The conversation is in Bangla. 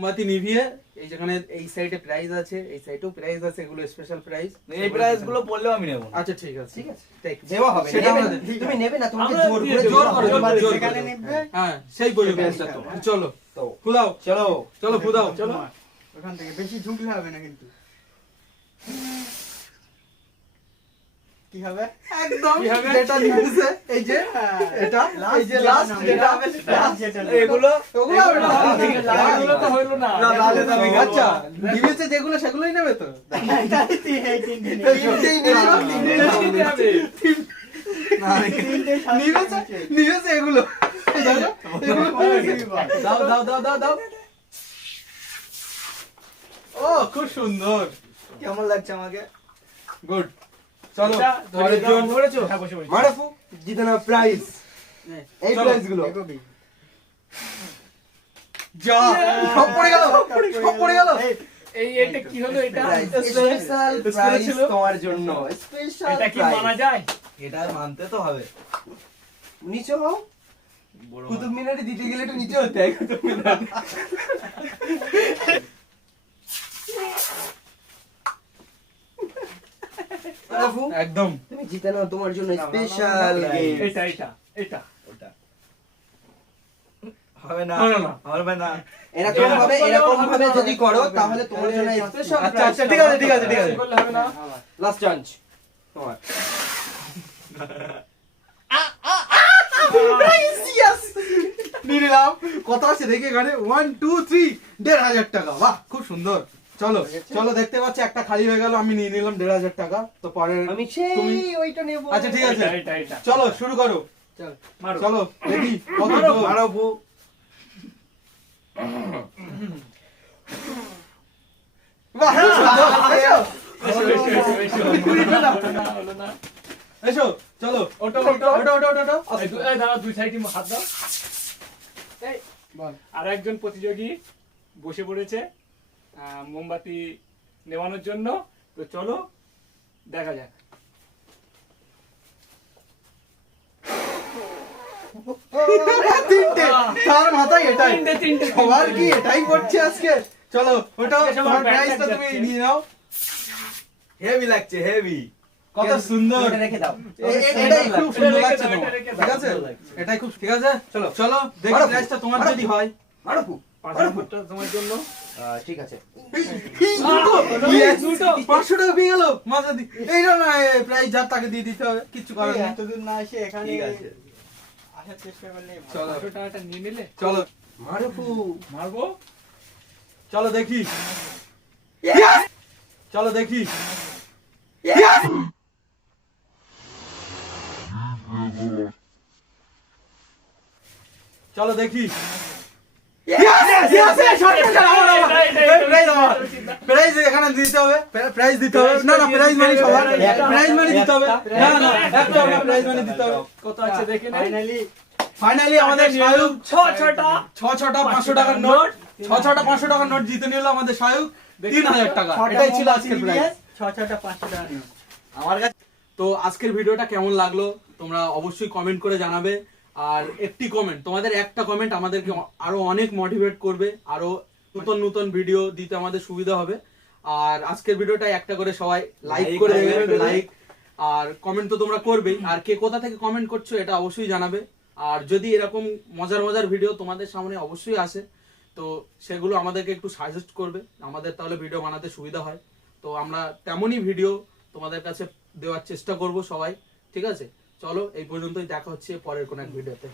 মোমবাতি নিভিয়ে এই যেখানে এই সাইডে প্রাইস আছে, এই সাইডেও প্রাইস আছে, এগুলো স্পেশাল প্রাইস। এই প্রাইস গুলো বললেও আমি নেব না। আচ্ছা ঠিক আছে, ঠিক আছে, ঠিক দেওয়া হবে। সেটা নেবে আমাদের- তুমি নেবে না, তোমাকে আমরা জোর দিয়ে করে দেবো, জোর করে জোর করে যেখানে দেবো। নিবে, হ্যাঁ সেই পরিবেশটা সেটা তোমার। তোমার। চলো তো ফুদাও, চলো চলো ফুদাও, চলো। ওখান থেকে বেশি ঝুঁকলে হবে না কিন্তু। কি হবে? একদম কি হবে? যেটা নিচে এই যে এটা এই যে লাস্ট যেটা last যেটা নেবে। এগুলো ওগুলো হবে না। এগুলো তো হইলো না। না, লালে দামি। এগুলো আচ্ছা নিচে যেগুলো সেগুলোই নেবে তো। এই তিনটে নেবে। তিনটেই নিবে, তিনটেই তিনটে নিবে। হবে। না, তিনটে সাথে নিবেছে নিচে। নিবেছে এগুলো। দেখো, এগুলো দাও দাও দাও দাও দাও। ও খুব সুন্দর, কেমন লাগছে আমাকে? গুড। চলো এটা ধরে পরের জন। ধরেছো? হ্যাঁ, বসে বসে। মারাফু জিতে না প্রাইজ, এই চলো। প্রাইজ গুলো। এগোবি। যা সব পড়ে গেল, সব পড়ে গেল। এটা কি হলো এটা? স্পেশাল প্রাইজ ছিল? তোমার জন্য, স্পেশাল এটা কি মানা যায়? এটা মানতে তো হবে। নিচে হও, কুতুব মিনারে দিতে গেলে একটু নিচে হতে হয়। কুতুব মিনার মারাফু একদম তুমি জিতে নাও তোমার জন্য স্পেশাল গেম। এটা এটা এটা হবে না, না, না, না। হবে না। এরকম ভাবে যদি করো তাহলে তোমার জন্য স্পেশাল আচ্ছা আচ্ছা ঠিক আছে ঠিক আছে ঠিক আছে। বললে হবে না। লাস্ট চান্স তোমার। নিয়ে নিলাম। কত আছে দেখি এখানে, 1 2 3 1,500 টাকা। বাহ খুব সুন্দর। চলো চলো, দেখতে পাচ্ছি একটা খালি হয়ে গেল, আমি নিয়ে নিলাম 1,500 টাকা। তো পরের আমি সেই তুমি- ওইটা নেব। আচ্ছা ঠিক আছে, এটা এটা চলো শুরু করো। চল। মারো। চলো দেখি কত মারো, জোর। মারবো। বাহ, খুব সুন্দর। এসো, এসো, এসো, এসো, এসো। হলো না, হলো না। এসো চলো, ওটো, ওটো। ওটো ওটো ওটো। এই দাঁড়াও, দুই সাইডে হাত দাও। এই, বল। আর একজন প্রতিযোগী বসে পড়েছে মোমবাতি নেওয়ানোর জন্য। তো চলো দেখা যাক। তিনটে, তার মাথায় এটাই। তিনটে, তিনটে, সবার তিনটে। কি এটাই করছে আজকে। চলো ওটা আজকে সবার তোমার ব্যাট প্রাইসটা ব্যাট তুমি যাচ্ছে। নিয়ে নাও। হেভি লাগছে, হেভি। কত সুন্দর। ওটা রেখে দাও। এটাই খুব সুন্দর এটা রেখে লাগছে দাও, তোমার। এটা রেখে দাও। ঠিক আছে, সুন্দর লাগছে। এটাই খুব ঠিক আছে। চলো চলো দেখি মারো। প্রাইসটা তোমার মারো। যদি হয়। মারাফু পাঁচের উপরটা তোমার জন্য। ঠিক আছে। Yes, দুটো। 500 টাকা পেয়ে গেল মাথা দি। এই না প্রাইস যার তাকে দিয়ে দিতে হবে, কিচ্ছু করার নেই। এতদূর না এসে এখানে ঠিক আছে। আসার চেষ্টা করলে চলো 500 টাকাটা নিয়ে নিলে চলো মারাফু মারবো। চলো দেখি। চলো দেখি। চলো দেখি। প্রাইজ এখানে দিতে হবে, প্রাইজ দিতে হবে। না না প্রাইজ মানি সবার, প্রাইজ মানি দিতে হবে। না না একটা প্রাইজ মানি দিতে হবে। কত আছে দেখে নেই। ফাইনালি ফাইনালি আমাদের সায়ুক 6-6টা 6-6টা 500 টাকার নোট, 6-6টা 500 টাকার নোট জিতে নিল আমাদের সায়ুক 3,000 টাকা। এটাই ছিল আজকের প্রাইজ। 6-6টা 500 টাকা নিও। আমার কাছে। তো আজকের ভিডিওটা কেমন লাগলো তোমরা অবশ্যই কমেন্ট করে জানাবে। আর একটি কমেন্ট, তোমাদের একটা কমেন্ট আমাদেরকে আরো অনেক মোটিভেট করবে, আরো নতুন নতুন ভিডিও দিতে আমাদের সুবিধা হবে। আর আজকের ভিডিওটা একটা করে সবাই লাইক Like করে করবে, দেবে, লাইক আর কমেন্ট তো তোমরা করবেই। আর কে কোথা থেকে কমেন্ট করছো এটা অবশ্যই জানাবে। আর যদি এরকম মজার মজার ভিডিও তোমাদের সামনে অবশ্যই আসে, তো সেগুলো আমাদেরকে একটু সাজেস্ট করবে, আমাদের তাহলে ভিডিও বানাতে সুবিধা হয়। তো আমরা তেমনই ভিডিও তোমাদের কাছে দেওয়ার চেষ্টা করব সবাই। ঠিক আছে, চলো এই পর্যন্তই, দেখা হচ্ছে পরের কোনো এক ভিডিওতে।